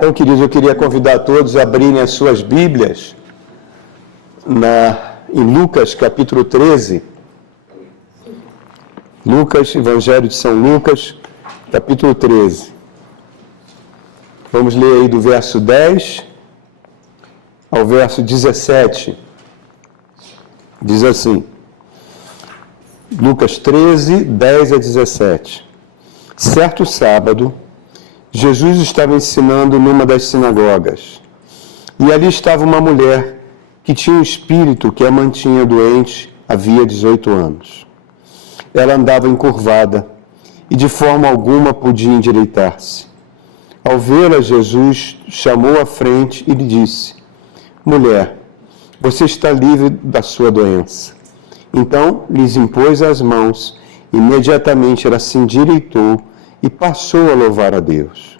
Então, queridos, eu queria convidar todos a abrirem as suas Bíblias em Lucas, capítulo 13. Lucas, Evangelho de São Lucas, capítulo 13. Vamos ler aí do verso 10 ao verso 17. Diz assim, Lucas 13, 10 a 17. Certo sábado, Jesus estava ensinando numa das sinagogas, e ali estava uma mulher que tinha um espírito que a mantinha doente havia 18 anos. Ela andava encurvada e de forma alguma podia endireitar-se. Ao vê-la, Jesus chamou à frente e lhe disse: Mulher, você está livre da sua doença. Então lhes impôs as mãos, imediatamente ela se endireitou e passou a louvar a Deus.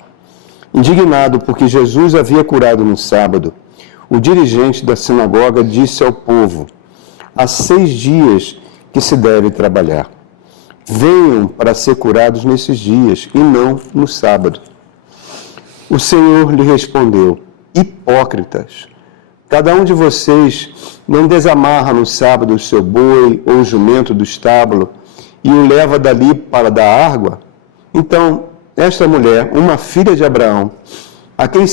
Indignado porque Jesus havia curado no sábado, o dirigente da sinagoga disse ao povo: há 6 dias que se deve trabalhar. Venham para ser curados nesses dias e não no sábado. O Senhor lhe respondeu: hipócritas, cada um de vocês não desamarra no sábado o seu boi ou o jumento do estábulo e o leva dali para dar água? Então, esta mulher, uma filha de Abraão, a quem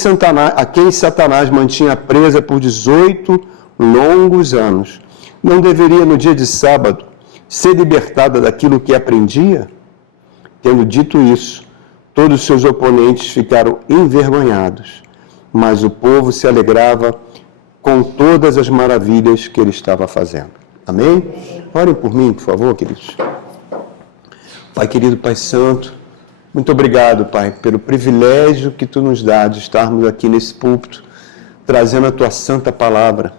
Satanás mantinha presa por 18 longos anos, não deveria no dia de sábado ser libertada daquilo que aprendia? Tendo dito isso, todos os seus oponentes ficaram envergonhados, mas o povo se alegrava com todas as maravilhas que ele estava fazendo. Amém? Orem por mim, por favor, queridos. Pai querido, Pai santo, muito obrigado, Pai, pelo privilégio que Tu nos dá de estarmos aqui nesse púlpito, trazendo a Tua santa palavra,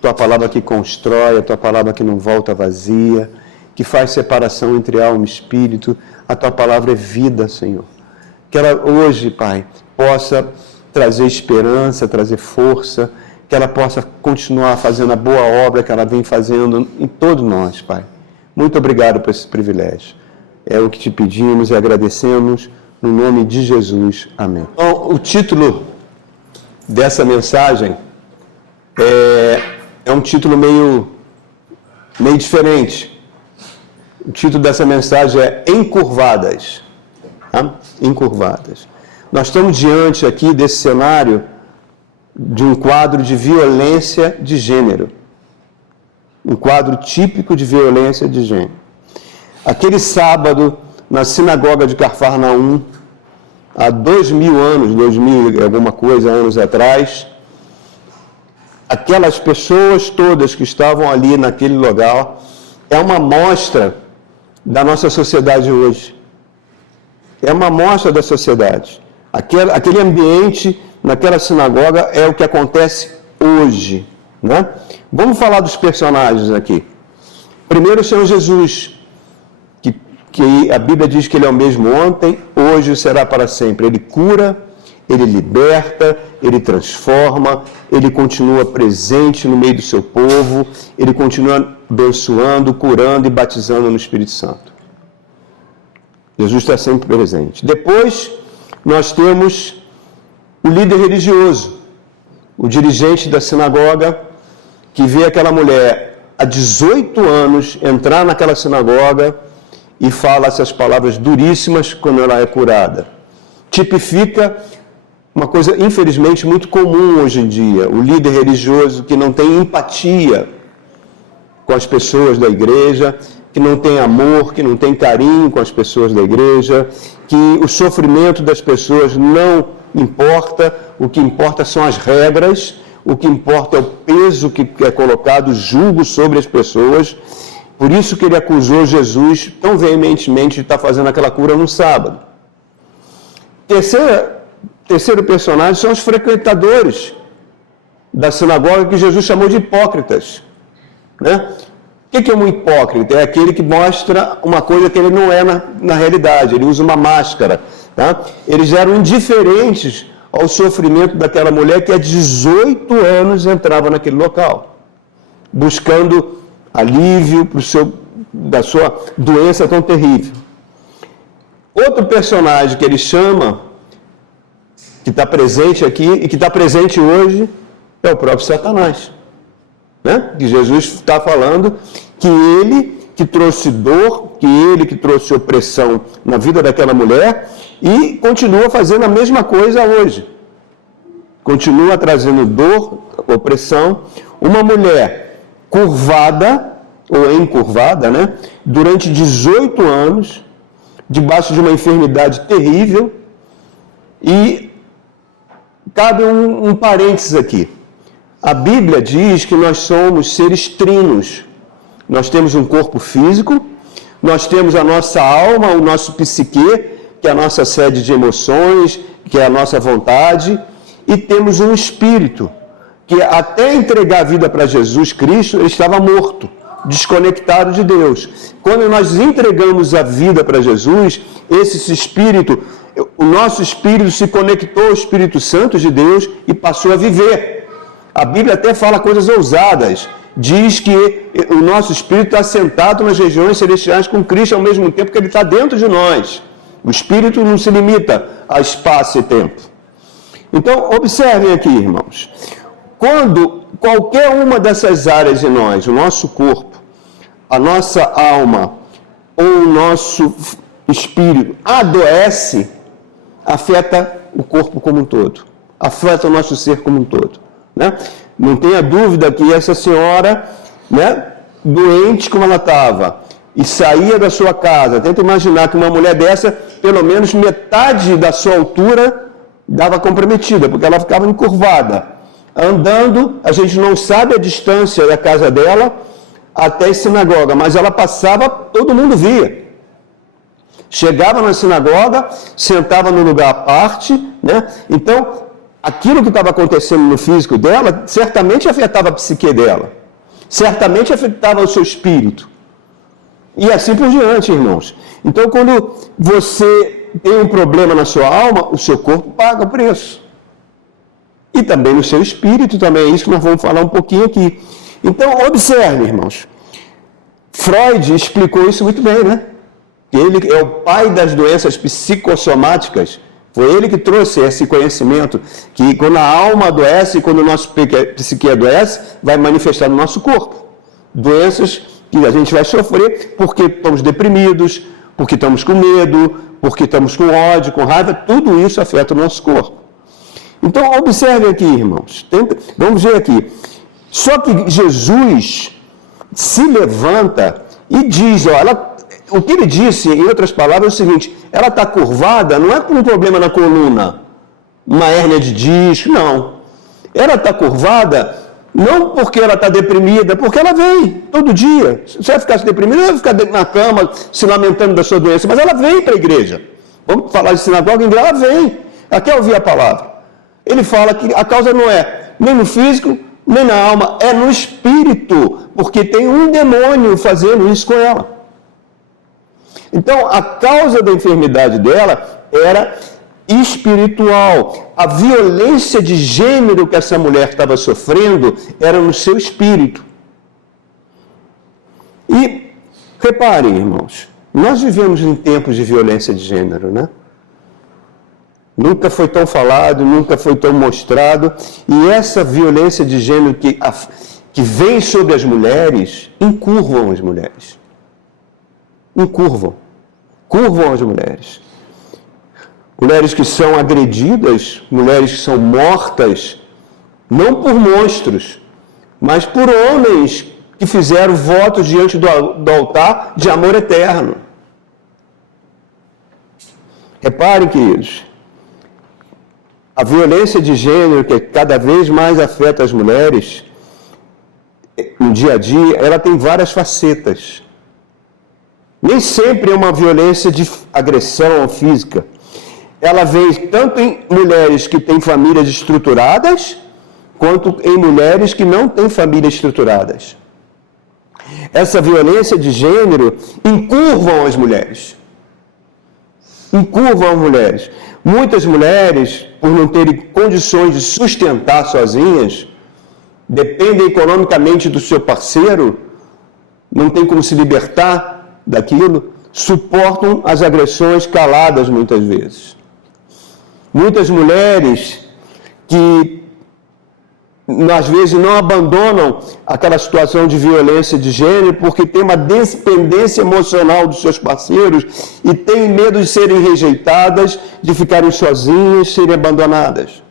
Tua palavra que constrói, a Tua palavra que não volta vazia, que faz separação entre alma e espírito. A Tua palavra é vida, Senhor. Que ela hoje, Pai, possa trazer esperança, trazer força, que ela possa continuar fazendo a boa obra que ela vem fazendo em todos nós, Pai. Muito obrigado por esse privilégio. É o que te pedimos e agradecemos no nome de Jesus. Amém. Então, o título dessa mensagem é um título meio diferente. O título dessa mensagem é Encurvadas. Tá? Encurvadas. Nós estamos diante aqui desse cenário de um quadro de violência de gênero. Um quadro típico de violência de gênero. Aquele sábado, na sinagoga de Cafarnaum, há 2000 anos, 2000 e alguma coisa anos atrás, aquelas pessoas todas que estavam ali naquele lugar, é uma amostra da nossa sociedade hoje. É uma amostra da sociedade. Aquele ambiente naquela sinagoga é o que acontece hoje, né? Vamos falar dos personagens aqui. Primeiro, o Senhor Jesus, que a Bíblia diz que Ele é o mesmo ontem, hoje e será para sempre. Ele cura, Ele liberta, Ele transforma, Ele continua presente no meio do seu povo, Ele continua abençoando, curando e batizando no Espírito Santo. Jesus está sempre presente. Depois, nós temos o líder religioso, o dirigente da sinagoga, que vê aquela mulher há 18 anos entrar naquela sinagoga e fala essas palavras duríssimas quando ela é curada. Tipifica uma coisa, infelizmente, muito comum hoje em dia. O líder religioso que não tem empatia com as pessoas da igreja, que não tem amor, que não tem carinho com as pessoas da igreja, que o sofrimento das pessoas não importa, o que importa são as regras, o que importa é o peso que é colocado, o jugo sobre as pessoas. Por isso que ele acusou Jesus tão veementemente de estar fazendo aquela cura no sábado. Terceiro personagem são os frequentadores da sinagoga, que Jesus chamou de hipócritas. Né? O que é um hipócrita? É aquele que mostra uma coisa que ele não é na realidade, ele usa uma máscara. Tá? Eles eram indiferentes ao sofrimento daquela mulher que há 18 anos entrava naquele local, buscando alívio da sua doença tão terrível. Outro personagem que ele chama que está presente aqui e que está presente hoje é o próprio Satanás. Né? Que Jesus está falando que ele que trouxe dor, que ele que trouxe opressão na vida daquela mulher e continua fazendo a mesma coisa hoje. Continua trazendo dor, opressão. Uma mulher curvada, ou encurvada, né? Durante 18 anos, debaixo de uma enfermidade terrível. E cabe um parênteses aqui. A Bíblia diz que nós somos seres trinos. Nós temos um corpo físico, nós temos a nossa alma, o nosso psique, que é a nossa sede de emoções, que é a nossa vontade, e temos um espírito, que até entregar a vida para Jesus Cristo, ele estava morto, desconectado de Deus. Quando nós entregamos a vida para Jesus, esse espírito, o nosso espírito se conectou ao Espírito Santo de Deus e passou a viver. A Bíblia até fala coisas ousadas. Diz que o nosso espírito está sentado nas regiões celestiais com Cristo ao mesmo tempo que ele está dentro de nós. O espírito não se limita a espaço e tempo. Então, observem aqui, irmãos. Quando qualquer uma dessas áreas de nós, o nosso corpo, a nossa alma ou o nosso espírito adoece, afeta o corpo como um todo. Afeta o nosso ser como um todo. Né? Não tenha dúvida que essa senhora, né, doente como ela estava, e saía da sua casa, tenta imaginar que uma mulher dessa, pelo menos metade da sua altura, dava comprometida, porque ela ficava encurvada. Andando, a gente não sabe a distância da casa dela até a sinagoga, mas ela passava, todo mundo via. Chegava na sinagoga, sentava no lugar à parte, né? Então, aquilo que estava acontecendo no físico dela, certamente afetava a psique dela. Certamente afetava o seu espírito. E assim por diante, irmãos. Então, quando você tem um problema na sua alma, o seu corpo paga o preço. E também no seu espírito, também é isso que nós vamos falar um pouquinho aqui. Então, observe, irmãos. Freud explicou isso muito bem, né? Ele é o pai das doenças psicossomáticas. Foi ele que trouxe esse conhecimento, que quando a alma adoece, quando o nosso psique adoece, vai manifestar no nosso corpo. Doenças que a gente vai sofrer porque estamos deprimidos, porque estamos com medo, porque estamos com ódio, com raiva, tudo isso afeta o nosso corpo. Então, observe aqui, irmãos. Vamos ver aqui. Só que Jesus se levanta e diz, o que ele disse, em outras palavras, é o seguinte: ela está curvada, não é por um problema na coluna, uma hérnia de disco, não. Ela está curvada não porque ela está deprimida, porque ela vem todo dia. Se você ficar deprimida, ela vai ficar na cama se lamentando da sua doença, mas ela vem para a igreja. Vamos falar de sinagoga, ela vem. Ela quer ouvir a palavra. Ele fala que a causa não é nem no físico, nem na alma, é no espírito, porque tem um demônio fazendo isso com ela. Então, a causa da enfermidade dela era espiritual. A violência de gênero que essa mulher estava sofrendo era no seu espírito. E, reparem, irmãos, nós vivemos em tempos de violência de gênero, né? Nunca foi tão falado, nunca foi tão mostrado. E essa violência de gênero que vem sobre as mulheres, encurvam as mulheres. Curvam as mulheres. Mulheres que são agredidas, mulheres que são mortas, não por monstros, mas por homens que fizeram votos diante do altar de amor eterno. Reparem, queridos, a violência de gênero que cada vez mais afeta as mulheres no dia a dia, ela tem várias facetas. Nem sempre é uma violência de agressão física. Ela vem tanto em mulheres que têm famílias estruturadas, quanto em mulheres que não têm famílias estruturadas. Essa violência de gênero encurvam as mulheres. Muitas mulheres, por não terem condições de sustentar sozinhas, dependem economicamente do seu parceiro, não tem como se libertar daquilo, suportam as agressões caladas muitas vezes. Muitas mulheres que às vezes não abandonam aquela situação de violência de gênero porque tem uma dependência emocional dos seus parceiros e têm medo de serem rejeitadas, de ficarem sozinhas, serem abandonadas.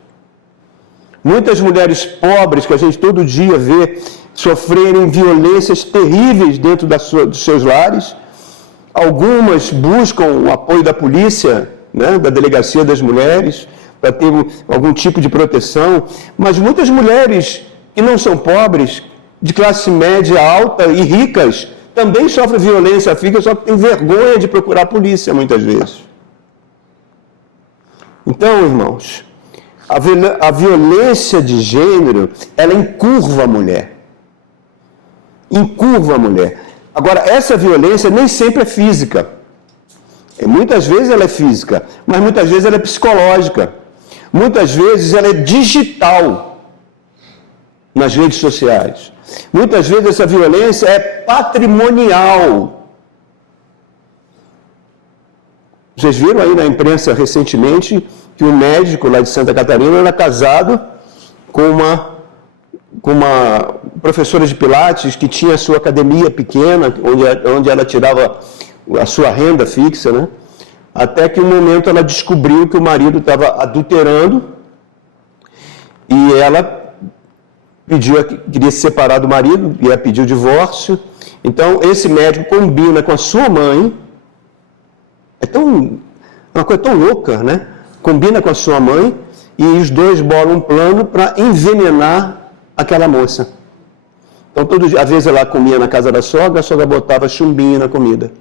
Muitas mulheres pobres que a gente todo dia vê sofrerem violências terríveis dentro dos seus lares. Algumas buscam o apoio da polícia, né, da delegacia das mulheres, para ter algum tipo de proteção, mas muitas mulheres que não são pobres, de classe média alta e ricas, também sofrem violência física, só que têm vergonha de procurar a polícia muitas vezes. Então, irmãos, a violência de gênero, ela encurva a mulher. Encurva a mulher. Agora, essa violência nem sempre é física. Muitas vezes ela é física, mas muitas vezes ela é psicológica. Muitas vezes ela é digital nas redes sociais. Muitas vezes essa violência é patrimonial. Vocês viram aí na imprensa recentemente que um médico lá de Santa Catarina era casado com uma professora de Pilates que tinha a sua academia pequena, onde ela tirava a sua renda fixa, né? Até que um momento ela descobriu que o marido estava adulterando e ela queria se separar do marido, ia pedir o divórcio. Então, esse médico combina com a sua mãe, uma coisa tão louca, né? Combina com a sua mãe e os dois bolam um plano para envenenar aquela moça. Então, às vezes ela comia na casa da sogra, a sogra botava chumbinho na comida.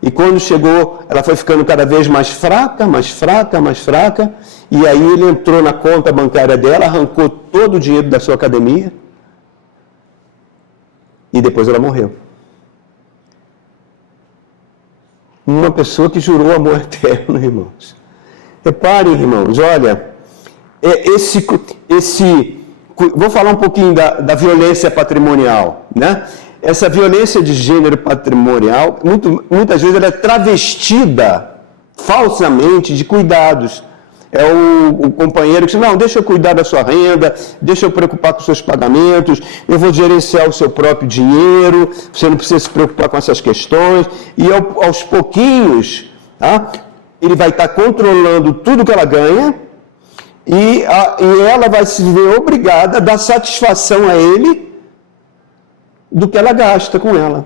E quando chegou, ela foi ficando cada vez mais fraca, e aí ele entrou na conta bancária dela, arrancou todo o dinheiro da sua academia, e depois ela morreu. Uma pessoa que jurou amor eterno, irmãos. Reparem, irmãos, olha, vou falar um pouquinho da violência patrimonial, né? Essa violência de gênero patrimonial, muitas vezes ela é travestida falsamente de cuidados. É o companheiro que diz, não, deixa eu cuidar da sua renda, deixa eu preocupar com os seus pagamentos, eu vou gerenciar o seu próprio dinheiro, você não precisa se preocupar com essas questões. E aos pouquinhos, tá, ele vai estar controlando tudo que ela ganha e ela vai se ver obrigada a dar satisfação a ele do que ela gasta com ela.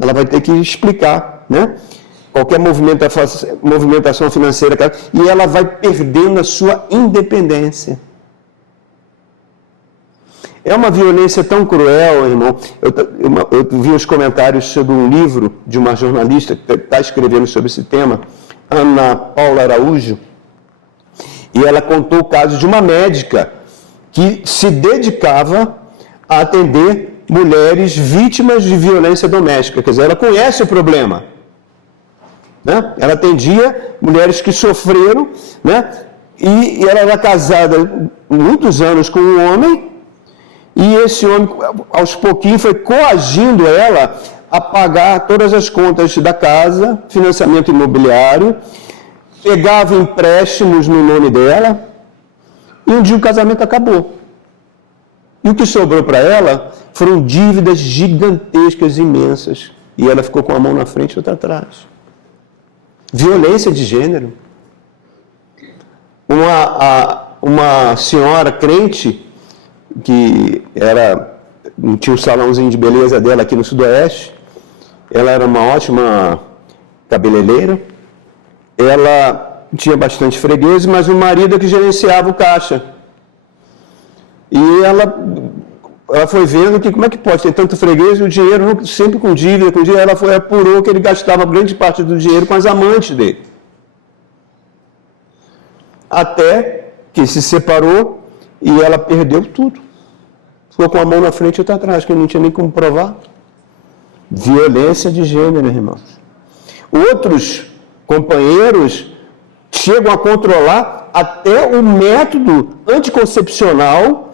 Ela vai ter que explicar, né? Qualquer movimentação financeira, e ela vai perdendo a sua independência. É uma violência tão cruel, irmão. Eu vi os comentários sobre um livro de uma jornalista que está escrevendo sobre esse tema, Ana Paula Araújo, e ela contou o caso de uma médica que se dedicava a atender mulheres vítimas de violência doméstica. Quer dizer, ela conhece o problema, né? Ela atendia mulheres que sofreram, né? E ela era casada muitos anos com um homem, e esse homem, aos pouquinhos, foi coagindo ela a pagar todas as contas da casa, financiamento imobiliário, pegava empréstimos no nome dela, e um dia o casamento acabou. E o que sobrou para ela foram dívidas gigantescas, imensas. E ela ficou com a mão na frente e outra atrás. Violência de gênero. Uma senhora crente, que tinha um salãozinho de beleza dela aqui no Sudoeste, ela era uma ótima cabeleireira, ela tinha bastante fregueses, mas o marido é que gerenciava o caixa. E ela foi vendo que como é que pode ter tanto freguês e o dinheiro sempre com dívida, ela apurou que ele gastava grande parte do dinheiro com as amantes dele. Até que se separou e ela perdeu tudo. Ficou com a mão na frente e outra atrás, que não tinha nem como provar. Violência de gênero, irmãos. Outros companheiros chegam a controlar até o método anticoncepcional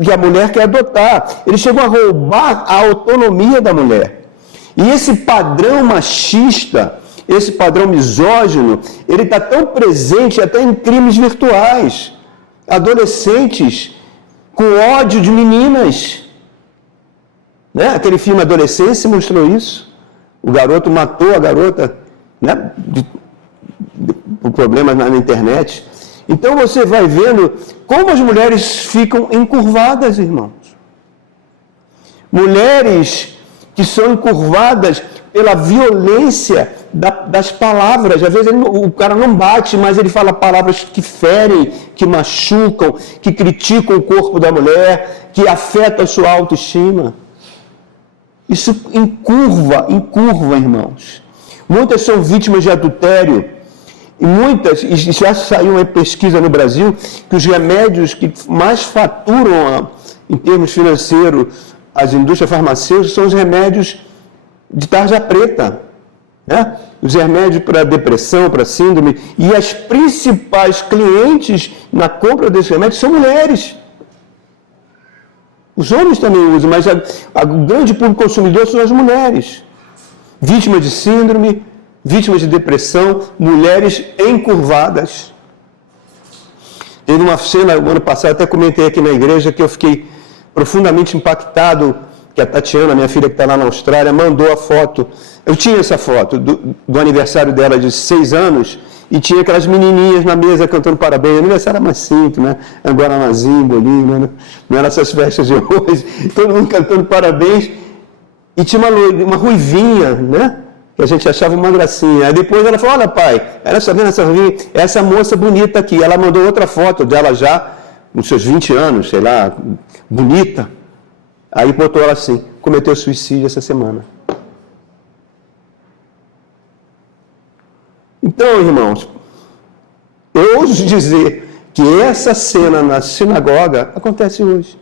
que a mulher quer adotar. Eles chegam a roubar a autonomia da mulher. E esse padrão machista, esse padrão misógino, ele está tão presente até em crimes virtuais. Adolescentes com ódio de meninas. Né? Aquele filme Adolescência mostrou isso. O garoto matou a garota, né? Por problemas na internet. Então você vai vendo como as mulheres ficam encurvadas, irmãos. Mulheres que são encurvadas pela violência das palavras. Às vezes o cara não bate, mas ele fala palavras que ferem, que machucam, que criticam o corpo da mulher, que afetam a sua autoestima. Isso encurva, irmãos. Muitas são vítimas de adultério. E muitas, e já saiu uma pesquisa no Brasil, que os remédios que mais faturam em termos financeiros as indústrias farmacêuticas são os remédios de tarja preta. Né? Os remédios para depressão, para síndrome. E as principais clientes na compra desses remédios são mulheres. Os homens também usam, mas o grande público consumidor são as mulheres. Vítimas de síndrome, vítimas de depressão, mulheres encurvadas. Teve uma cena, no ano passado, até comentei aqui na igreja, que eu fiquei profundamente impactado, que a Tatiana, minha filha que está lá na Austrália, mandou a foto. Eu tinha essa foto do aniversário dela de 6 anos, e tinha aquelas menininhas na mesa cantando parabéns. O aniversário era mais simples, né? Era Guaranazinho, bolinho, né? Não era essas festas de hoje. Todo mundo cantando parabéns. E tinha uma ruivinha, né? Que a gente achava uma gracinha. Aí depois ela falou, olha pai, ela está vendo essa ruivinha? Essa moça bonita aqui. Ela mandou outra foto dela já, com seus 20 anos, sei lá, bonita. Aí botou ela assim, cometeu suicídio essa semana. Então, irmãos, eu ouso dizer que essa cena na sinagoga acontece hoje.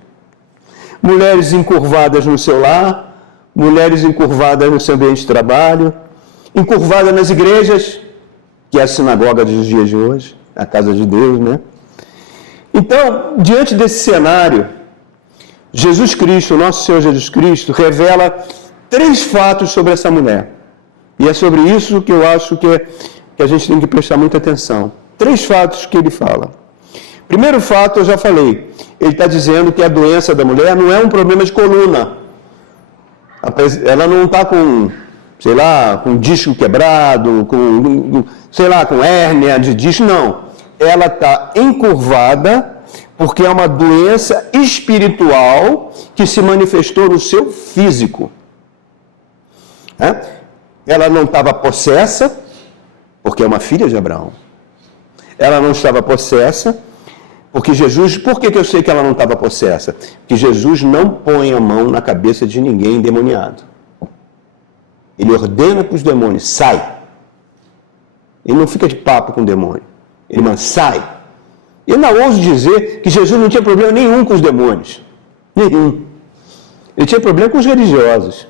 Mulheres encurvadas no seu lar, mulheres encurvadas no seu ambiente de trabalho, encurvadas nas igrejas, que é a sinagoga dos dias de hoje, a casa de Deus, né? Então, diante desse cenário, Jesus Cristo, nosso Senhor Jesus Cristo, revela 3 fatos sobre essa mulher. E é sobre isso que eu acho que a gente tem que prestar muita atenção. 3 fatos que ele fala. Primeiro fato, eu já falei. Ele está dizendo que a doença da mulher não é um problema de coluna. Ela não está com, sei lá, com disco quebrado, com hérnia de disco, não. Ela está encurvada porque é uma doença espiritual que se manifestou no seu físico. Ela não estava possessa, porque é uma filha de Abraão. Ela não estava possessa, porque Jesus... Por que eu sei que ela não estava possessa? Porque Jesus não põe a mão na cabeça de ninguém endemoniado. Ele ordena para os demônios, sai. Ele não fica de papo com o demônio. Ele manda, sai. Eu não ouso dizer que Jesus não tinha problema nenhum com os demônios. Nenhum. Ele tinha problema com os religiosos.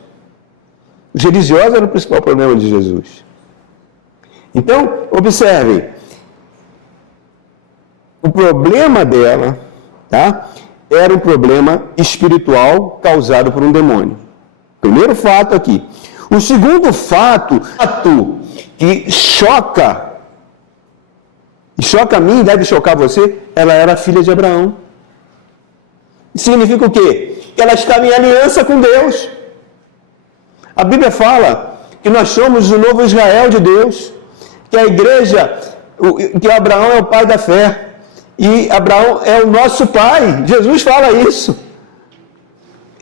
Os religiosos eram o principal problema de Jesus. Então, observem. O problema dela, tá, era um problema espiritual causado por um demônio. Primeiro fato aqui. O segundo fato que choca a mim, deve chocar você, ela era filha de Abraão. Significa o quê? Que ela estava em aliança com Deus. A Bíblia fala que nós somos o novo Israel de Deus, que a igreja, que Abraão é o pai da fé, e Abraão é o nosso pai. Jesus fala isso.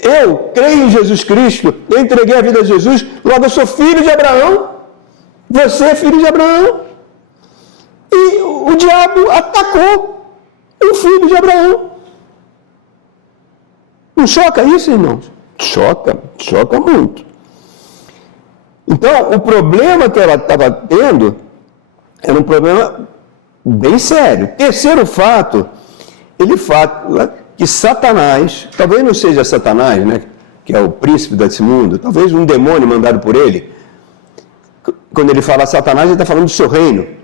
Eu creio em Jesus Cristo, eu entreguei a vida a Jesus, logo eu sou filho de Abraão, você é filho de Abraão. E o diabo atacou o filho de Abraão. Não choca isso, irmãos? Choca muito. Então, o problema que ela estava tendo era um problema bem sério. Terceiro fato, ele fala que Satanás, talvez não seja Satanás, né, que é o príncipe desse mundo, talvez um demônio mandado por ele. Quando ele fala Satanás, ele está falando do seu reino.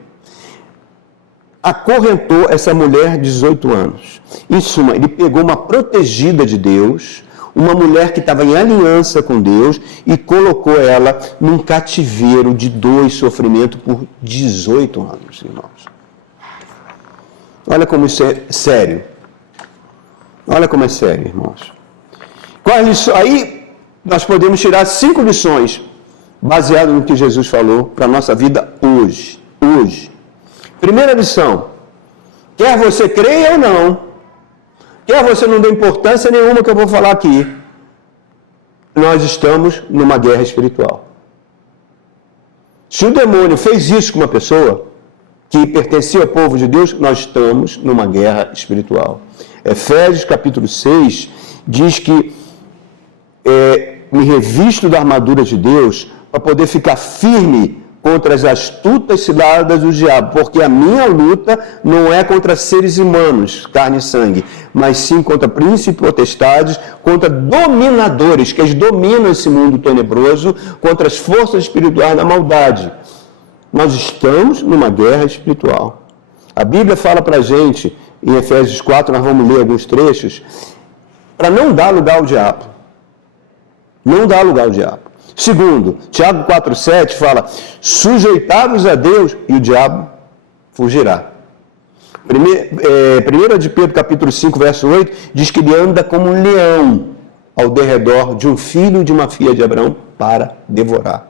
Acorrentou essa mulher de 18 anos. Em suma, ele pegou uma protegida de Deus, uma mulher que estava em aliança com Deus e colocou ela num cativeiro de dor e sofrimento por 18 anos, irmãos. Olha como isso é sério. Olha como é sério, irmãos. Aí nós podemos tirar 5 lições baseado no que Jesus falou para a nossa vida hoje. Primeira lição: quer você creia ou não, quer você não dê importância nenhuma que eu vou falar aqui, nós estamos numa guerra espiritual. Se o demônio fez isso com uma pessoa que pertencia ao povo de Deus, nós estamos numa guerra espiritual. Efésios capítulo 6 diz que me revisto da armadura de Deus para poder ficar firme contra as astutas ciladas do diabo, porque a minha luta não é contra seres humanos, carne e sangue, mas sim contra príncipes e potestades, contra dominadores, que eles dominam esse mundo tenebroso, contra as forças espirituais da maldade. Nós estamos numa guerra espiritual. A Bíblia fala para a gente, em Efésios 4, nós vamos ler alguns trechos, para não dar lugar ao diabo. Não dá lugar ao diabo. Segundo, Tiago 4,7 fala: sujeitai-vos a Deus e o diabo fugirá. 1 de Pedro capítulo 5, verso 8, diz que ele anda como um leão ao derredor de um filho e de uma filha de Abraão para devorar.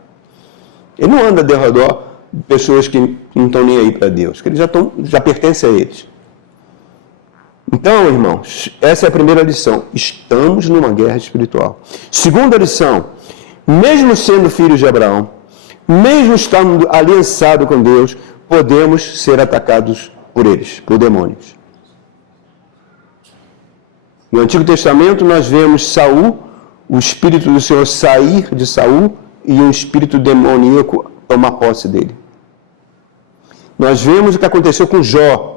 Ele não anda ao derredor de pessoas que não estão nem aí para Deus, que eles já pertencem a eles. Então, irmãos, essa é a primeira lição. Estamos numa guerra espiritual. Segunda lição: mesmo sendo filhos de Abraão, mesmo estando aliançados com Deus, podemos ser atacados por eles, por demônios. No Antigo Testamento nós vemos Saul, o Espírito do Senhor sair de Saul e um espírito demoníaco tomar posse dele. Nós vemos o que aconteceu com Jó.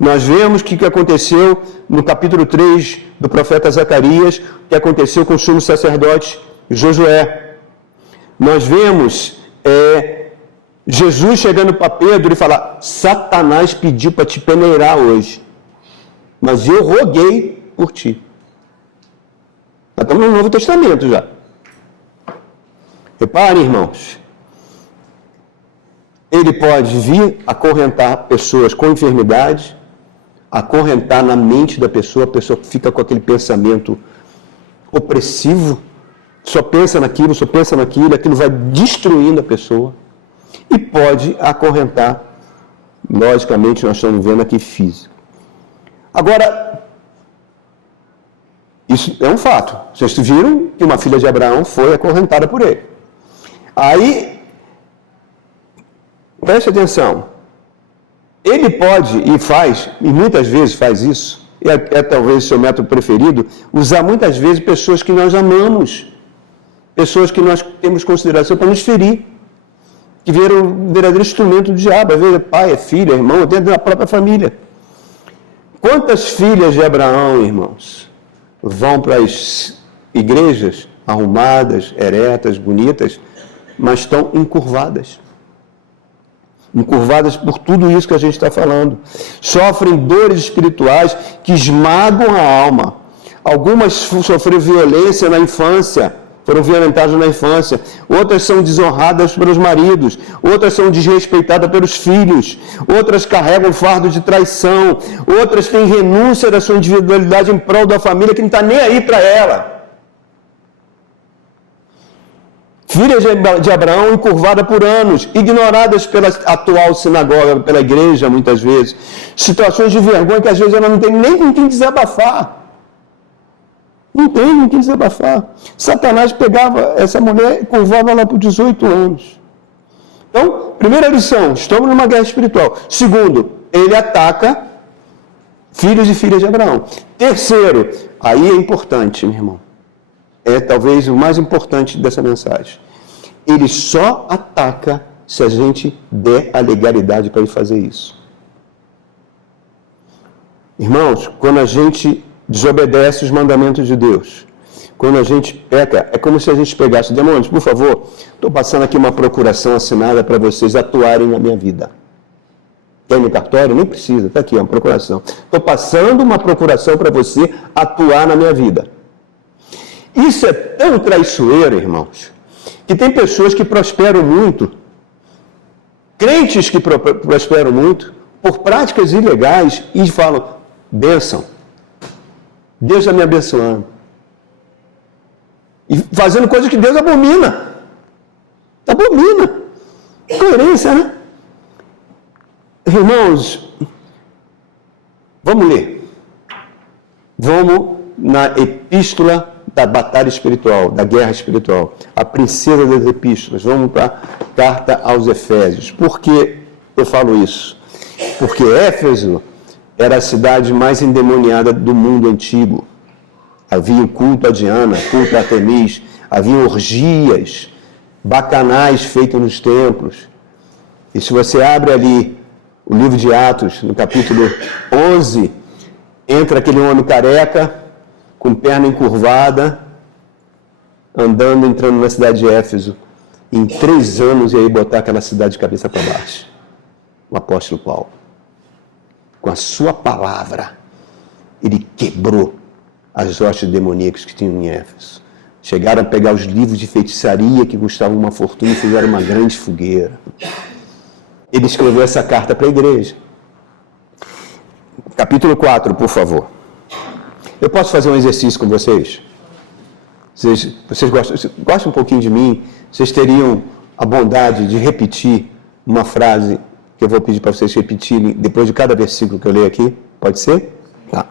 Nós vemos o que aconteceu no capítulo 3 do profeta Zacarias, o que aconteceu com o sumo sacerdote Josué. Nós vemos Jesus chegando para Pedro e falar: Satanás pediu para te peneirar hoje, mas eu roguei por ti. Nós estamos no Novo Testamento já. Reparem, irmãos, ele pode vir acorrentar pessoas com enfermidade, acorrentar na mente da pessoa, a pessoa fica com aquele pensamento opressivo, só pensa naquilo, aquilo vai destruindo a pessoa. E pode acorrentar, logicamente nós estamos vendo aqui físico. Agora, isso é um fato. Vocês viram que uma filha de Abraão foi acorrentada por ele. Aí, preste atenção. Ele pode e faz, e muitas vezes faz isso, e é talvez o seu método preferido, usar muitas vezes pessoas que nós amamos, pessoas que nós temos consideração para nos ferir, que viram um verdadeiro instrumento do diabo, às vezes é pai, é filho, é irmão, dentro da própria família. Quantas filhas de Abraão, irmãos, vão para as igrejas arrumadas, eretas, bonitas, mas estão encurvadas por tudo isso que a gente está falando. Sofrem dores espirituais que esmagam a alma. Algumas sofreram violência na infância, foram violentadas na infância. Outras são desonradas pelos maridos. Outras são desrespeitadas pelos filhos. Outras carregam fardo de traição. Outras têm renúncia da sua individualidade em prol da família que não está nem aí para ela. Filhas de Abraão encurvadas por anos, ignoradas pela atual sinagoga, pela igreja muitas vezes. Situações de vergonha que às vezes ela não tem nem com quem desabafar. Não tem com quem desabafar. Satanás pegava essa mulher e curvava ela por 18 anos. Então, primeira lição, estamos numa guerra espiritual. Segundo, ele ataca filhos e filhas de Abraão. Terceiro, aí é importante, meu irmão. É talvez o mais importante dessa mensagem. Ele só ataca se a gente der a legalidade para ele fazer isso. Irmãos, quando a gente desobedece os mandamentos de Deus, quando a gente peca, é como se a gente pegasse: demônios, por favor, estou passando aqui uma procuração assinada para vocês atuarem na minha vida. Quer ir no cartório? Nem precisa, está aqui, uma procuração. Estou passando uma procuração para você atuar na minha vida. Isso é tão traiçoeiro, irmãos, que tem pessoas que prosperam muito, crentes que prosperam muito, por práticas ilegais e falam, bênção, Deus está me abençoando. E fazendo coisas que Deus abomina. Abomina. Coerência, né? Irmãos, vamos ler. Vamos na epístola da batalha espiritual, da guerra espiritual. A princesa das epístolas. Vamos para a carta aos Efésios. Por que eu falo isso? Porque Éfeso era a cidade mais endemoniada do mundo antigo. Havia culto a Diana, culto a Artemis, havia orgias, bacanais feitos nos templos. E se você abre ali o livro de Atos, no capítulo 11, entra aquele homem careca, com perna encurvada, entrando na cidade de Éfeso. Em 3 anos, e aí botar aquela cidade de cabeça para baixo. O apóstolo Paulo. Com a sua palavra, ele quebrou as hostes demoníacas que tinham em Éfeso. Chegaram a pegar os livros de feitiçaria que custavam uma fortuna e fizeram uma grande fogueira. Ele escreveu essa carta para a igreja. Capítulo 4, por favor. Eu posso fazer um exercício com vocês? Vocês gostam um pouquinho de mim? Vocês teriam a bondade de repetir uma frase que eu vou pedir para vocês repetirem depois de cada versículo que eu leio aqui? Pode ser? Tá.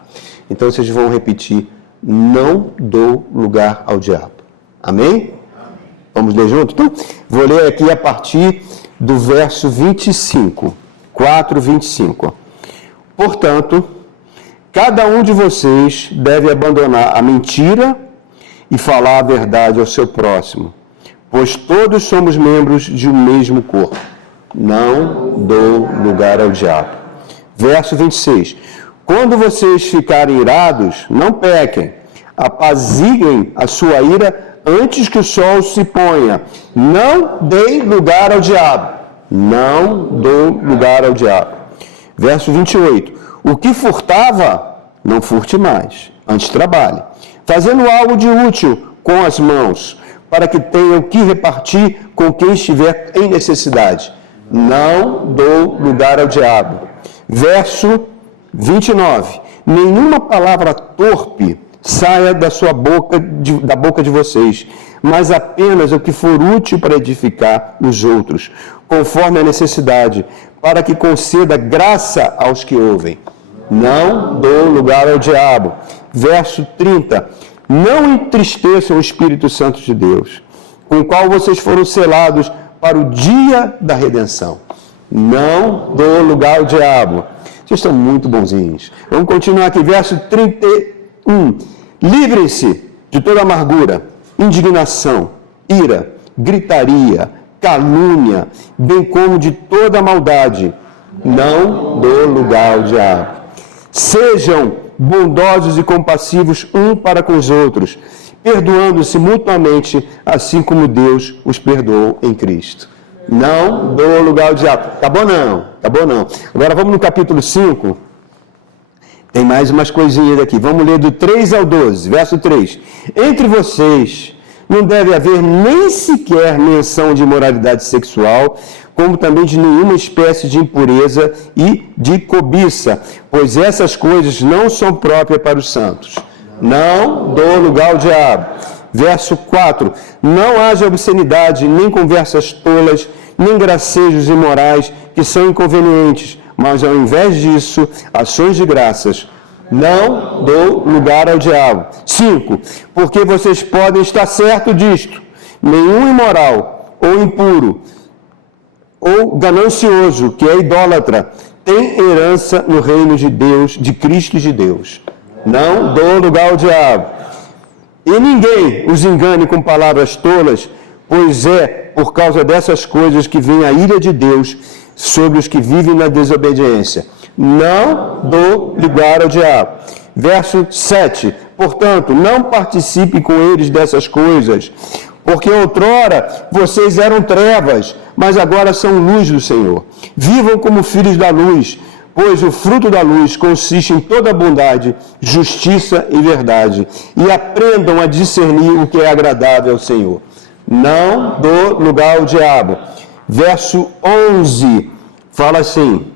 Então vocês vão repetir, não dou lugar ao diabo. Amém? Vamos ler junto? Então, vou ler aqui a partir do verso 25. 4, 25. Portanto, cada um de vocês deve abandonar a mentira e falar a verdade ao seu próximo, pois todos somos membros de um mesmo corpo. Não dou lugar ao diabo. Verso 26. Quando vocês ficarem irados, não pequem. Apaziguem a sua ira antes que o sol se ponha. Não deem lugar ao diabo. Não dou lugar ao diabo. Verso 28. O que furtava, não furte mais. Antes trabalhe, fazendo algo de útil com as mãos, para que tenham o que repartir com quem estiver em necessidade. Não dou lugar ao diabo. Verso 29. Nenhuma palavra torpe saia da boca de vocês, mas apenas o que for útil para edificar os outros, conforme a necessidade, para que conceda graça aos que ouvem. Não dou lugar ao diabo. Verso 30. Não entristeçam o Espírito Santo de Deus, com o qual vocês foram selados para o dia da redenção. Não dou lugar ao diabo. Vocês estão muito bonzinhos. Vamos continuar aqui, verso 31. Livrem-se de toda amargura, indignação, ira, gritaria, calúnia, bem como de toda maldade. Não dou lugar ao diabo. Sejam bondosos e compassivos um para com os outros, perdoando-se mutuamente, assim como Deus os perdoou em Cristo. Não dou lugar ao diabo. Acabou não. Agora vamos no capítulo 5. Tem mais umas coisinhas aqui. Vamos ler do 3 ao 12, verso 3. Entre vocês não deve haver nem sequer menção de imoralidade sexual, como também de nenhuma espécie de impureza e de cobiça, pois essas coisas não são próprias para os santos. Não dou lugar ao diabo. Verso 4. Não haja obscenidade, nem conversas tolas, nem gracejos imorais, que são inconvenientes, mas ao invés disso, ações de graças. Não dou lugar ao diabo. 5. Porque vocês podem estar certos disto. Nenhum imoral, ou impuro, ou ganancioso, que é idólatra, tem herança no reino de Deus, de Cristo e de Deus. Não dou lugar ao diabo. E ninguém os engane com palavras tolas, pois é por causa dessas coisas que vem a ira de Deus sobre os que vivem na desobediência. Não dou lugar ao diabo. Verso 7. Portanto, não participe com eles dessas coisas, porque outrora vocês eram trevas, mas agora são luz do Senhor. Vivam como filhos da luz, pois o fruto da luz consiste em toda bondade, justiça e verdade. E aprendam a discernir o que é agradável ao Senhor. Não dou lugar ao diabo. Verso 11, fala assim,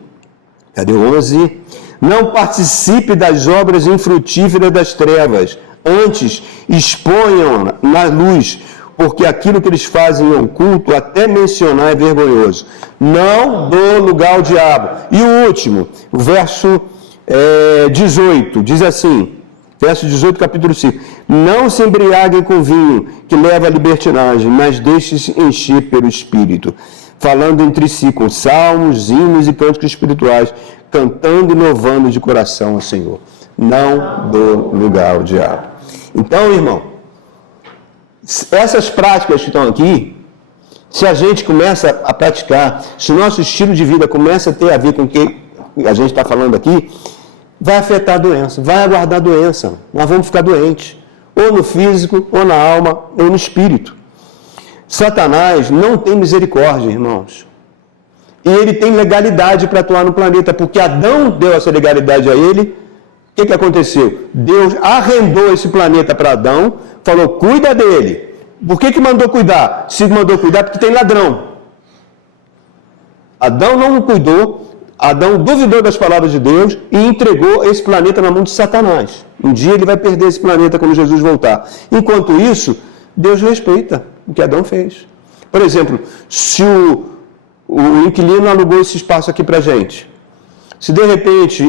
cadê o 11? Não participe das obras infrutíferas das trevas, antes exponham na luz, porque aquilo que eles fazem em oculto, até mencionar é vergonhoso. Não dou lugar ao diabo. E o último, o verso 18, diz assim, verso 18, capítulo 5. Não se embriaguem com vinho, que leva à libertinagem, mas deixe-se encher pelo Espírito, falando entre si com salmos, hinos e cânticos espirituais, cantando e louvando de coração ao Senhor. Não dou lugar ao diabo. Então, irmão, essas práticas que estão aqui, se a gente começa a praticar, se o nosso estilo de vida começa a ter a ver com o que a gente está falando aqui, vai afetar a doença, vai aguardar a doença. Nós vamos ficar doentes, ou no físico, ou na alma, ou no espírito. Satanás não tem misericórdia, irmãos. E ele tem legalidade para atuar no planeta, porque Adão deu essa legalidade a ele. O que aconteceu? Deus arrendou esse planeta para Adão, falou, cuida dele. Por que mandou cuidar? Se mandou cuidar porque tem ladrão. Adão não cuidou, Adão duvidou das palavras de Deus e entregou esse planeta na mão de Satanás. Um dia ele vai perder esse planeta quando Jesus voltar. Enquanto isso, Deus respeita o que Adão fez. Por exemplo, se o inquilino alugou esse espaço aqui para a gente, se de repente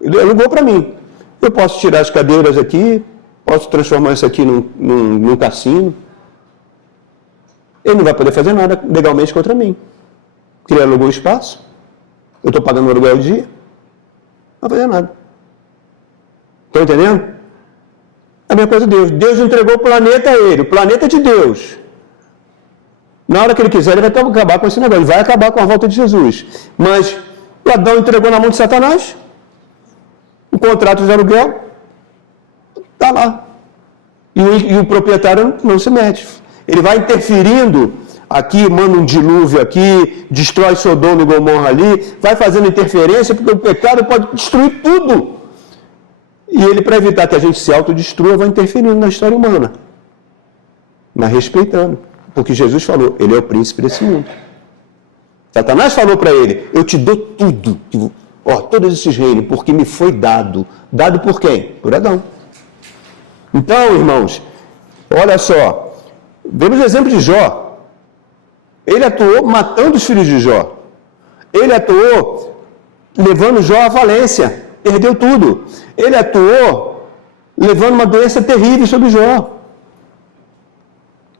ele alugou para mim, eu posso tirar as cadeiras aqui, posso transformar isso aqui num cassino. Ele não vai poder fazer nada legalmente contra mim. Porque ele alugou o espaço, eu estou pagando o aluguel ao dia, não vai fazer nada. Estão entendendo? É a mesma coisa de Deus. Deus entregou o planeta a ele, o planeta de Deus. Na hora que ele quiser, ele vai acabar com esse negócio, ele vai acabar com a volta de Jesus. Mas o Adão entregou na mão de Satanás, o contrato de aluguel está lá. E o proprietário não se mete. Ele vai interferindo aqui, manda um dilúvio aqui, destrói Sodoma e Gomorra ali, vai fazendo interferência, porque o pecado pode destruir tudo. E ele, para evitar que a gente se autodestrua, vai interferindo na história humana. Mas respeitando. Porque Jesus falou, ele é o príncipe desse mundo. Satanás falou para ele, eu te dou tudo, todos esses reinos, porque me foi dado. Dado por quem? Por Adão. Então, irmãos, olha só, vemos o exemplo de Jó. Ele atuou matando os filhos de Jó. Ele atuou levando Jó à falência, perdeu tudo. Ele atuou levando uma doença terrível sobre Jó.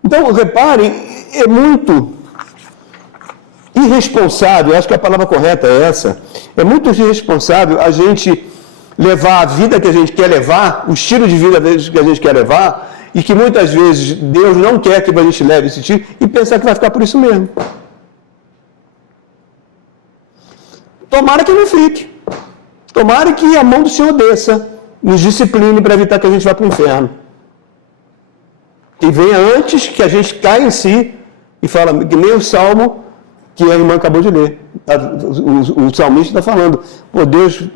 Então, reparem, é muito irresponsável, acho que a palavra correta é essa, é muito irresponsável a gente levar a vida que a gente quer levar, o estilo de vida que a gente quer levar, e que muitas vezes Deus não quer que a gente leve esse estilo, e pensar que vai ficar por isso mesmo. Tomara que não fique. Tomara que a mão do Senhor desça, nos discipline para evitar que a gente vá para o inferno. Que venha antes que a gente caia em si e fala, que nem o Salmo que a irmã acabou de ler. O salmista está falando, Deus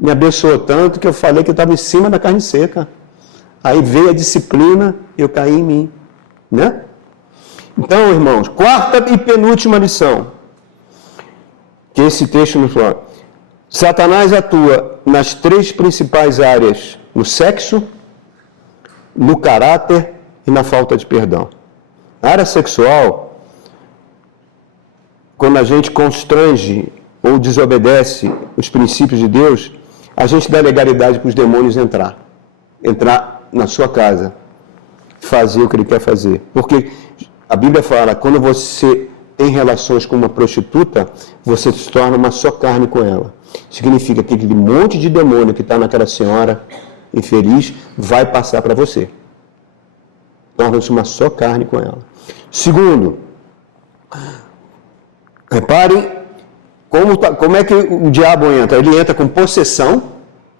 me abençoou tanto que eu falei que eu estava em cima da carne seca. Aí veio a disciplina e eu caí em mim. Né? Então, irmãos, quarta e penúltima lição, que esse texto nos fala. Satanás atua nas três principais áreas, no sexo, no caráter e na falta de perdão. Na área sexual, quando a gente constrange ou desobedece os princípios de Deus, a gente dá legalidade para os demônios entrar na sua casa, fazer o que ele quer fazer. Porque a Bíblia fala, quando você tem relações com uma prostituta, você se torna uma só carne com ela. Significa que aquele monte de demônio que está naquela senhora infeliz vai passar para você. Torna-se uma só carne com ela. Segundo, reparem como é que o diabo entra. Ele entra com possessão,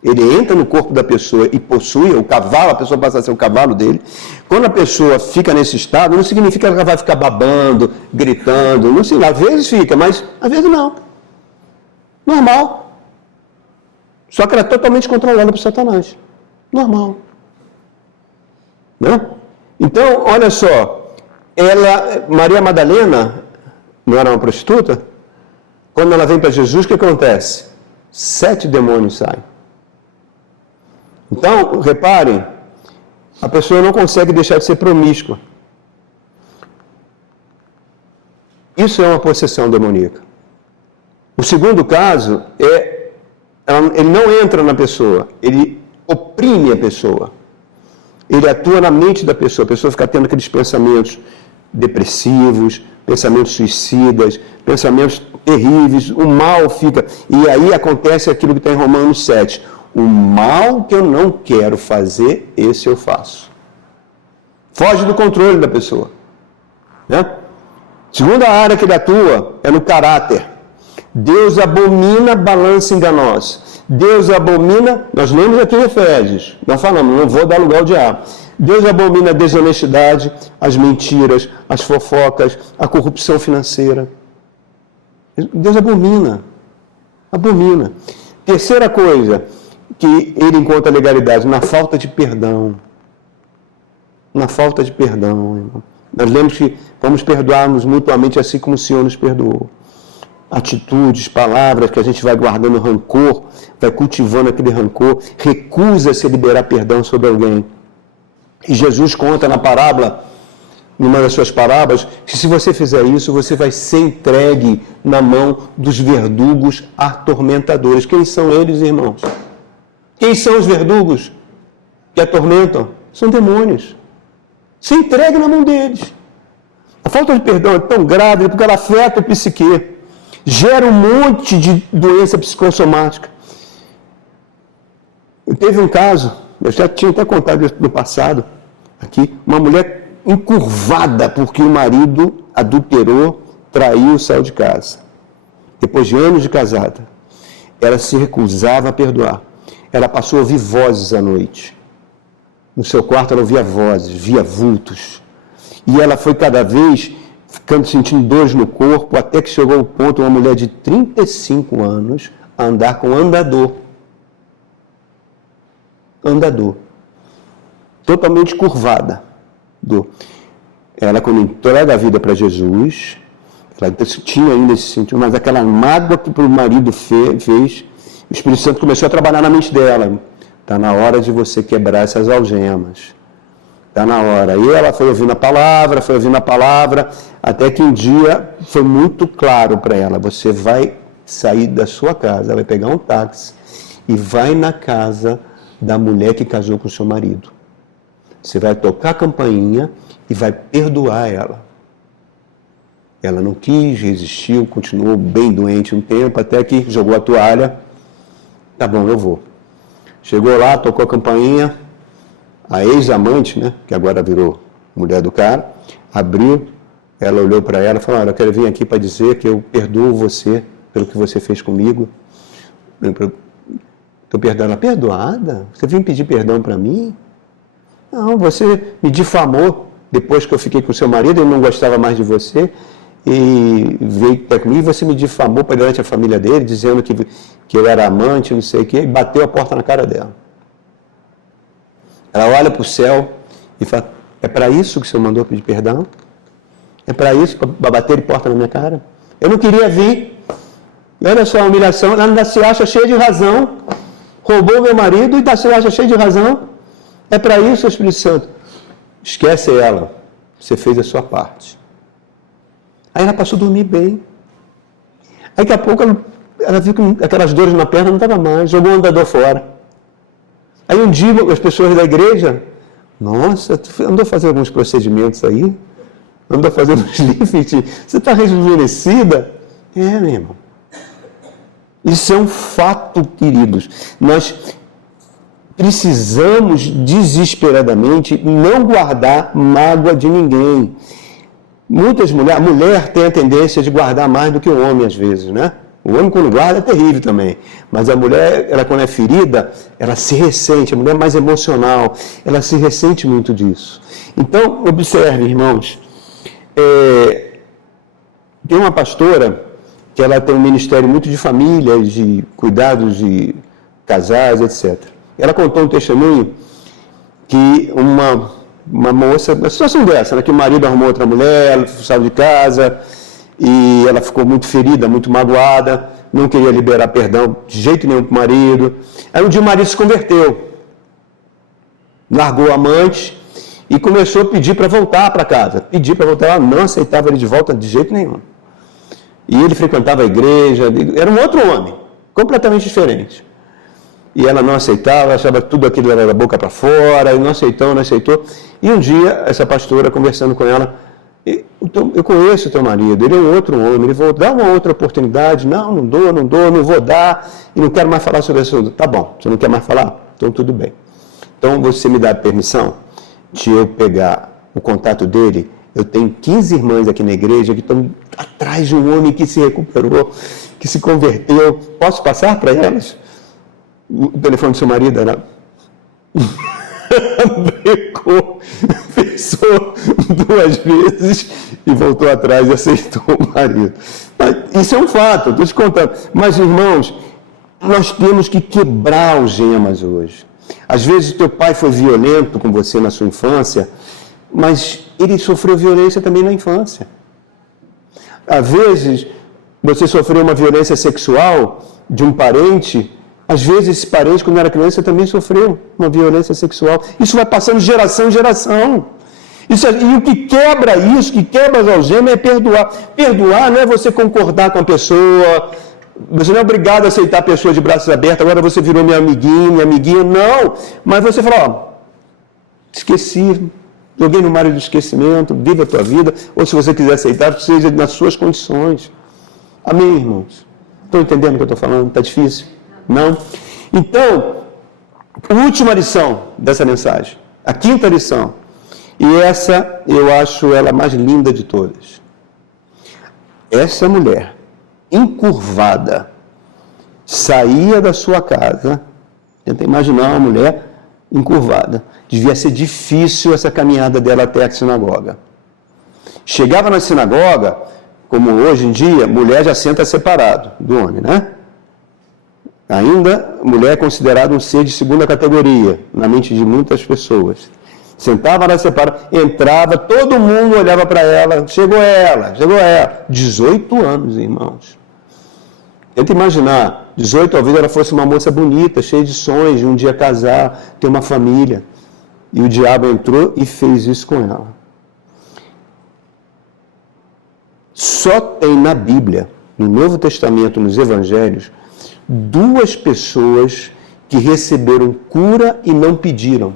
ele entra no corpo da pessoa e possui o cavalo, a pessoa passa a ser o cavalo dele. Quando a pessoa fica nesse estado, não significa que ela vai ficar babando, gritando, não sei, às vezes fica, mas às vezes não. Normal. Só que ela é totalmente controlada por Satanás. Normal. Né? Então, olha só, Maria Madalena, não era uma prostituta? Quando ela vem para Jesus, o que acontece? 7 demônios saem. Então, reparem, a pessoa não consegue deixar de ser promíscua. Isso é uma possessão demoníaca. O segundo caso ele não entra na pessoa, ele oprime a pessoa. Ele atua na mente da pessoa. A pessoa fica tendo aqueles pensamentos depressivos, pensamentos suicidas, pensamentos terríveis, o mal fica... E aí acontece aquilo que está em Romanos 7. O mal que eu não quero fazer, esse eu faço. Foge do controle da pessoa. Né? Segunda área que ele atua é no caráter. Deus abomina balança enganosa. Deus abomina, nós lemos aqui em Efésios, nós falamos, não vou dar lugar ao diabo. Deus abomina a desonestidade, as mentiras, as fofocas, a corrupção financeira. Deus abomina. Abomina. Terceira coisa que ele encontra legalidade, na falta de perdão. Na falta de perdão, irmão. Nós lemos que vamos perdoar-nos mutuamente assim como o Senhor nos perdoou. Atitudes, palavras que a gente vai guardando rancor, vai cultivando aquele rancor, recusa-se a liberar perdão sobre alguém. E Jesus conta na parábola, numa das suas parábolas, que se você fizer isso, você vai ser entregue na mão dos verdugos atormentadores. Quem são eles, irmãos? Quem são os verdugos que atormentam? São demônios. Se entregue na mão deles. A falta de perdão é tão grave porque ela afeta o psique. Gera um monte de doença psicossomática. Teve um caso, eu já tinha até contado isso no passado, aqui, uma mulher encurvada porque o marido adulterou, traiu, saiu de casa. Depois de anos de casada, ela se recusava a perdoar. Ela passou a ouvir vozes à noite. No seu quarto ela ouvia vozes, via vultos. E ela foi cada vez ficando sentindo dores no corpo, até que chegou ao ponto, uma mulher de 35 anos, a andar com andador. Andador. Totalmente curvada. Ela, quando entrega a vida para Jesus, ela tinha ainda esse sentido, mas aquela mágoa que o marido fez, o Espírito Santo começou a trabalhar na mente dela. Está na hora de você quebrar essas algemas. Está na hora. E ela foi ouvindo a palavra, até que um dia foi muito claro para ela. Você vai sair da sua casa, vai pegar um táxi e vai na casa da mulher que casou com o seu marido. Você vai tocar a campainha e vai perdoar ela. Ela não quis, resistiu, continuou bem doente um tempo, até que jogou a toalha. Tá bom, eu vou. Chegou lá, tocou a campainha, a ex-amante, né, que agora virou mulher do cara, abriu, ela olhou para ela e falou, olha, eu quero vir aqui para dizer que eu perdoo você pelo que você fez comigo. Estou perdoando. Perdoada? Você veio pedir perdão para mim? Não, você me difamou depois que eu fiquei com o seu marido, ele não gostava mais de você, e veio até comigo, você me difamou perante a família dele, dizendo que eu era amante, não sei o quê, e bateu a porta na cara dela. Ela olha para o céu e fala, é para isso que o Senhor mandou pedir perdão? É para isso, para bater de porta na minha cara? Eu não queria vir. E olha só a humilhação, ela ainda se acha cheia de razão. Roubou meu marido e ainda se acha cheia de razão. É para isso, Espírito Santo. Esquece ela. Você fez a sua parte. Aí ela passou a dormir bem. Aí daqui a pouco ela viu que aquelas dores na perna não estavam mais. Jogou o andador fora. Aí um dia as pessoas da igreja, nossa, tu andou fazendo alguns procedimentos aí? Andou fazendo uns lifts? Você está rejuvenescida? É, meu irmão. Isso é um fato, queridos. Nós precisamos desesperadamente não guardar mágoa de ninguém. Muitas mulheres, a mulher tem a tendência de guardar mais do que o homem às vezes, né? O homem quando guarda é terrível também. Mas a mulher, ela quando é ferida, ela se ressente, a mulher é mais emocional, ela se ressente muito disso. Então, observe, irmãos, tem uma pastora que ela tem um ministério muito de família, de cuidados de casais, etc. Ela contou um testemunho que uma moça, uma situação dessa, né, que o marido arrumou outra mulher, ela saiu de casa e ela ficou muito ferida, muito magoada, não queria liberar perdão de jeito nenhum para o marido. Aí um dia o marido se converteu, largou a amante e começou a pedir para voltar para casa. Pedir para voltar, ela não aceitava ele de volta de jeito nenhum. E ele frequentava a igreja, era um outro homem, completamente diferente. E ela não aceitava, achava que tudo aquilo era da boca para fora, e não aceitou. E um dia, essa pastora, conversando com ela, eu conheço o teu marido, ele é um outro homem, ele vou dar uma outra oportunidade. Não vou dar, e não quero mais falar sobre isso. Tá bom, você não quer mais falar? Então tudo bem. Então você me dá permissão de eu pegar o contato dele? Eu tenho 15 irmãs aqui na igreja que estão atrás de um homem que se recuperou, que se converteu. Posso passar para elas? O telefone do seu marido era... Brecou, pensou 2 vezes e voltou atrás e aceitou o marido. Isso é um fato, estou te contando. Mas, irmãos, nós temos que quebrar algemas hoje. Às vezes o teu pai foi violento com você na sua infância, mas ele sofreu violência também na infância. Às vezes você sofreu uma violência sexual de um parente. Às vezes esse parente, quando era criança, também sofreu uma violência sexual. Isso vai passando de geração em geração. E o que quebra isso, que quebra as algemas, é perdoar. Perdoar não é você concordar com a pessoa, você não é obrigado a aceitar a pessoa de braços abertos, agora você virou minha amiguinha, não. Mas você fala, ó, esqueci, joguei no mar do esquecimento, viva a tua vida, ou se você quiser aceitar, seja nas suas condições. Amém, irmãos? Estão entendendo o que eu estou falando? Está difícil? Não? Então, a última lição dessa mensagem, a 5ª lição, e essa eu acho ela mais linda de todas. Essa mulher, encurvada, saía da sua casa, tenta imaginar uma mulher encurvada, devia ser difícil essa caminhada dela até a sinagoga. Chegava na sinagoga, como hoje em dia, mulher já senta separado do homem, né? Ainda, mulher é considerada um ser de 2ª categoria, na mente de muitas pessoas. Sentava lá separada, entrava, todo mundo olhava para ela, chegou ela. 18 anos, irmãos. Tenta imaginar, 18, talvez ela fosse uma moça bonita, cheia de sonhos, de um dia casar, ter uma família. E o diabo entrou e fez isso com ela. Só tem na Bíblia, no Novo Testamento, nos Evangelhos, 2 pessoas que receberam cura e não pediram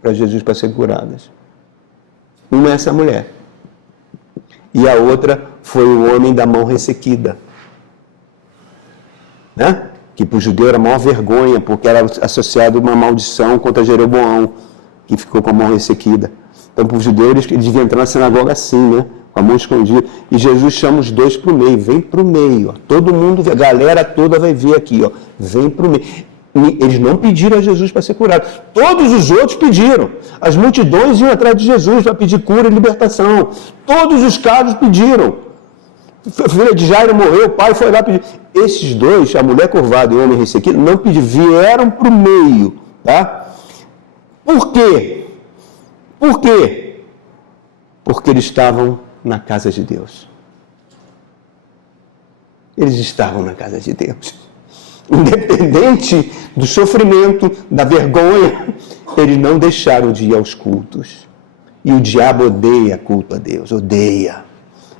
para Jesus para ser curadas. Uma é essa mulher. E a outra foi o homem da mão ressequida. Né? Que para o judeu era a maior vergonha, porque era associado a uma maldição contra Jeroboão, que ficou com a mão ressequida. Então, para os judeus, eles deviam entrar na sinagoga assim, né? Com a mão escondida. E Jesus chama os 2 para o meio. Vem para o meio. Ó. Todo mundo, a galera toda vai ver aqui. Ó. Vem para o meio. Eles não pediram a Jesus para ser curado. Todos os outros pediram. As multidões iam atrás de Jesus para pedir cura e libertação. Todos os casos pediram. A filha de Jairo morreu, o pai foi lá pedir. Esses 2, a mulher curvada e o homem ressequido, não pediram. Vieram para o meio. Tá? Por quê? Por quê? Porque eles estavam na casa de Deus. Eles estavam na casa de Deus. Independente do sofrimento, da vergonha, eles não deixaram de ir aos cultos. E o diabo odeia culto a Deus, odeia.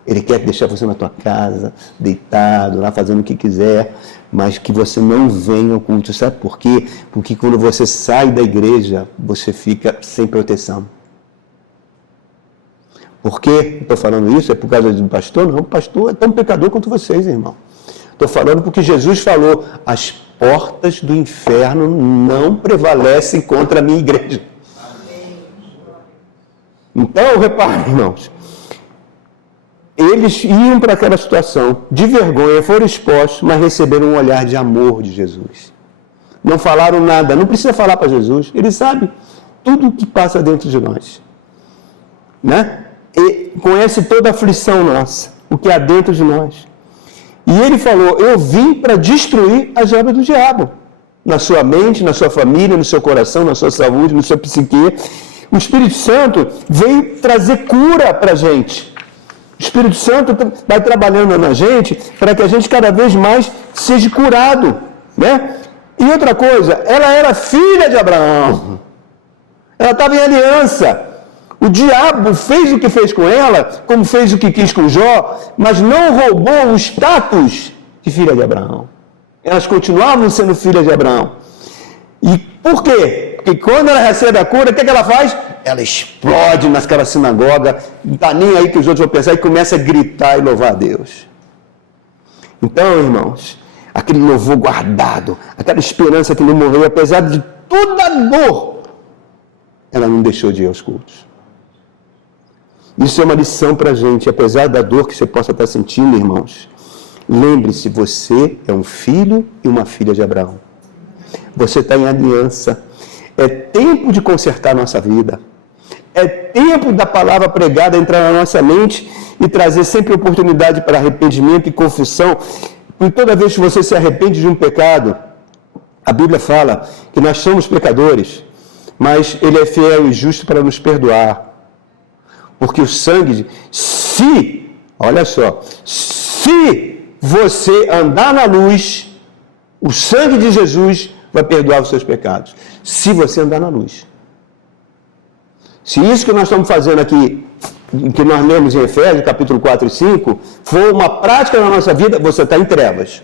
Ele quer deixar você na tua casa, deitado, lá fazendo o que quiser, mas que você não venha ao culto. Sabe por quê? Porque quando você sai da igreja, você fica sem proteção. Por que estou falando isso? É por causa do pastor? Não, o pastor é tão pecador quanto vocês, irmão. Estou falando porque Jesus falou, as portas do inferno não prevalecem contra a minha igreja. Então, reparem, irmãos, eles iam para aquela situação de vergonha, foram expostos, mas receberam um olhar de amor de Jesus. Não falaram nada, não precisa falar para Jesus, ele sabe tudo o que passa dentro de nós. Né? E conhece toda a aflição nossa, o que há dentro de nós. E ele falou, eu vim para destruir as obras do diabo. Na sua mente, na sua família, no seu coração, na sua saúde, no seu psique. O Espírito Santo veio trazer cura para a gente. O Espírito Santo vai trabalhando na gente para que a gente cada vez mais seja curado, né? E outra coisa, ela era filha de Abraão. Ela estava em aliança. O diabo fez o que fez com ela, como fez o que quis com Jó, mas não roubou o status de filha de Abraão. Elas continuavam sendo filhas de Abraão. E por quê? Porque quando ela recebe a cura, o que ela faz? Ela explode naquela sinagoga, não está nem aí que os outros vão pensar, e começa a gritar e louvar a Deus. Então, irmãos, aquele louvor guardado, aquela esperança que não morreu, apesar de toda a dor, ela não deixou de ir aos cultos. Isso é uma lição para a gente, apesar da dor que você possa estar sentindo, irmãos. Lembre-se, você é um filho e uma filha de Abraão. Você está em aliança. É tempo de consertar a nossa vida. É tempo da palavra pregada entrar na nossa mente e trazer sempre oportunidade para arrependimento e confissão. E toda vez que você se arrepende de um pecado, a Bíblia fala que nós somos pecadores, mas Ele é fiel e justo para nos perdoar. Porque o sangue, olha só, se você andar na luz, o sangue de Jesus vai perdoar os seus pecados. Se você andar na luz. Se isso que nós estamos fazendo aqui, que nós lemos em Efésios, capítulo 4 e 5, for uma prática na nossa vida, você está em trevas.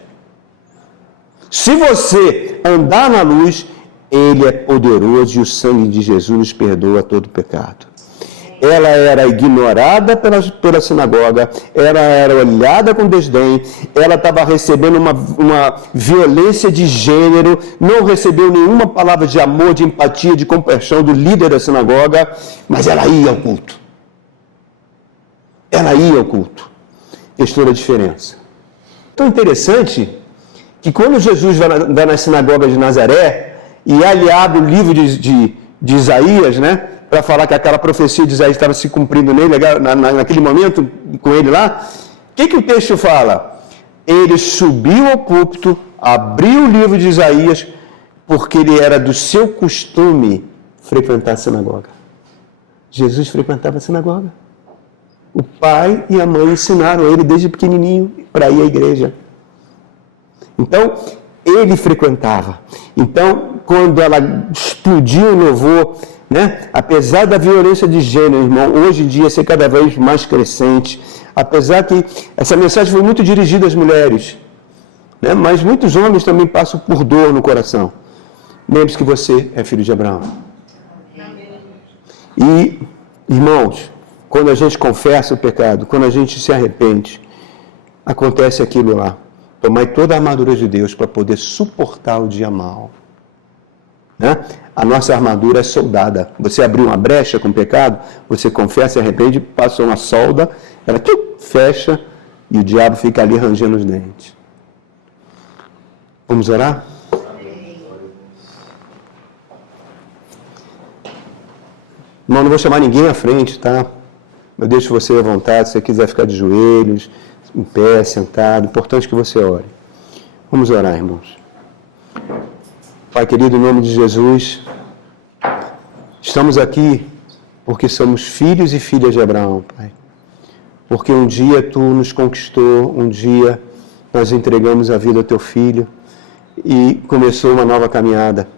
Se você andar na luz, Ele é poderoso e o sangue de Jesus nos perdoa todo pecado. Ela era ignorada pela sinagoga, ela era olhada com desdém, ela estava recebendo uma violência de gênero, não recebeu nenhuma palavra de amor, de empatia, de compaixão do líder da sinagoga, mas ela ia ao culto. Ela ia ao culto. Fez toda a diferença. Então é interessante que quando Jesus vai na sinagoga de Nazaré, e ele abre o livro de Isaías, né? Para falar que aquela profecia de Isaías estava se cumprindo nele, naquele momento, com ele lá. O que o texto fala? Ele subiu ao púlpito, abriu o livro de Isaías, porque ele era do seu costume frequentar a sinagoga. Jesus frequentava a sinagoga. O pai e a mãe ensinaram ele desde pequenininho para ir à igreja. Então, ele frequentava. Então, quando ela explodiu em louvor, né? Apesar da violência de gênero, irmão, hoje em dia ser cada vez mais crescente, apesar que essa mensagem foi muito dirigida às mulheres, né? Mas muitos homens também passam por dor no coração. Lembre-se que você é filho de Abraão. E, irmãos, quando a gente confessa o pecado, quando a gente se arrepende, acontece aquilo lá. Tomai toda a armadura de Deus para poder suportar o dia mau. Né? A nossa armadura é soldada. Você abriu uma brecha com o pecado, você confessa e arrepende, passa uma solda, ela fecha e o diabo fica ali rangendo os dentes. Vamos orar? Irmão, não vou chamar ninguém à frente, tá? Eu deixo você à vontade, se você quiser ficar de joelhos, em pé, sentado, importante que você ore. Vamos orar, irmãos. Pai querido, em nome de Jesus, estamos aqui porque somos filhos e filhas de Abraão, Pai. Porque um dia Tu nos conquistou, um dia nós entregamos a vida ao Teu Filho e começou uma nova caminhada.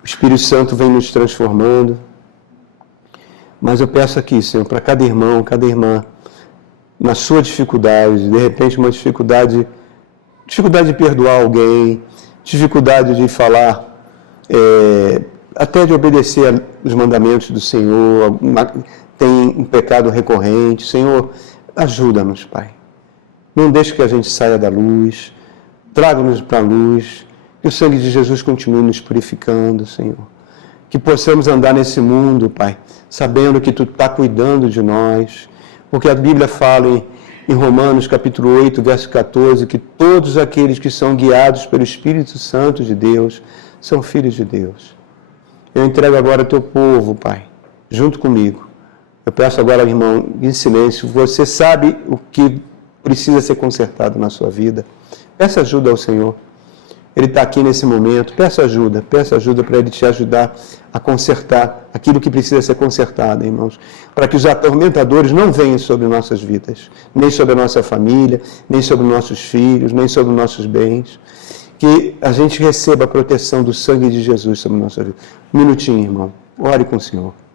O Espírito Santo vem nos transformando. Mas eu peço aqui, Senhor, para cada irmão, cada irmã, na sua dificuldade, de repente uma dificuldade de perdoar alguém, dificuldade de falar, até de obedecer os mandamentos do Senhor, tem um pecado recorrente. Senhor, ajuda-nos, Pai. Não deixe que a gente saia da luz, traga-nos para a luz, que o sangue de Jesus continue nos purificando, Senhor. Que possamos andar nesse mundo, Pai, sabendo que Tu está cuidando de nós, porque a Bíblia fala em Romanos capítulo 8, verso 14, que todos aqueles que são guiados pelo Espírito Santo de Deus são filhos de Deus. Eu entrego agora Teu povo, Pai, junto comigo. Eu peço agora, irmão, em silêncio, você sabe o que precisa ser consertado na sua vida. Peça ajuda ao Senhor. Ele está aqui nesse momento. Peça ajuda para Ele te ajudar a consertar aquilo que precisa ser consertado, irmãos. Para que os atormentadores não venham sobre nossas vidas, nem sobre a nossa família, nem sobre nossos filhos, nem sobre nossos bens. Que a gente receba a proteção do sangue de Jesus sobre a nossa vida. Um minutinho, irmão. Ore com o Senhor.